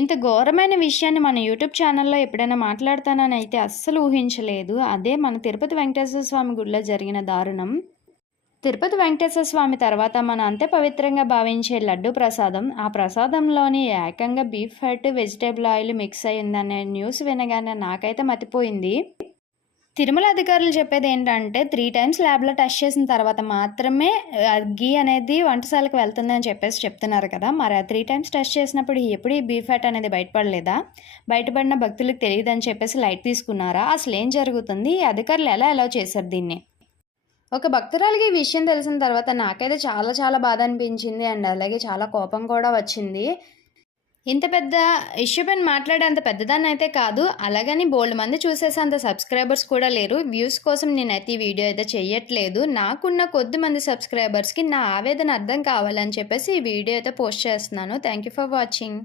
ఇంత ఘోరమైన విషయాన్ని మన యూట్యూబ్ ఛానల్లో ఎప్పుడైనా మాట్లాడతానని అయితే అస్సలు ఊహించలేదు. అదే మన తిరుపతి వెంకటేశ్వర స్వామి గుడిలో జరిగిన దారుణం. తిరుపతి వెంకటేశ్వర స్వామి తర్వాత మన అంతే పవిత్రంగా భావించే లడ్డు ప్రసాదం, ఆ ప్రసాదంలోని ఏకంగా beef fat, vegetable oil mix అయ్యిందనే న్యూస్ వినగానే నాకైతే మతిపోయింది. తిరుమల అధికారులు చెప్పేది ఏంటంటే 3 టైమ్స్ ల్యాబ్లో టెస్ట్ చేసిన తర్వాత మాత్రమే ఘీ అనేది వంటశాలకు వెళ్తుంది అని చెప్పేసి చెప్తున్నారు కదా. మరి ఆ 3 టైమ్స్ టెస్ట్ చేసినప్పుడు ఎప్పుడు ఈ బీఫ్ ఫ్యాట్ అనేది బయటపడలేదా? బయటపడిన భక్తులకు తెలియదని చెప్పేసి లైట్ తీసుకున్నారా? అసలు ఏం జరుగుతుంది? ఈ అధికారులు ఎలా అలౌ చేశారు దీన్ని? ఒక భక్తురాలికి ఈ విషయం తెలిసిన తర్వాత నాకైతే చాలా చాలా బాధ అనిపించింది. అండ్ అలాగే చాలా కోపం కూడా వచ్చింది. ఇంత పెద్ద ఇష్యూ పైన మాట్లాడేంత పెద్దదాన్ని అయితే కాదు. అలాగని బోల్డ్ మంది చూసేసేంత సబ్స్క్రైబర్స్ కూడా లేరు. వ్యూస్ కోసం నేనైతే ఈ వీడియో అయితే చెయ్యట్లేదు. నాకున్న కొద్ది మంది సబ్స్క్రైబర్స్కి నా ఆవేదన అర్థం కావాలని చెప్పేసి ఈ వీడియో అయితే పోస్ట్ చేస్తున్నాను. Thank you for watching.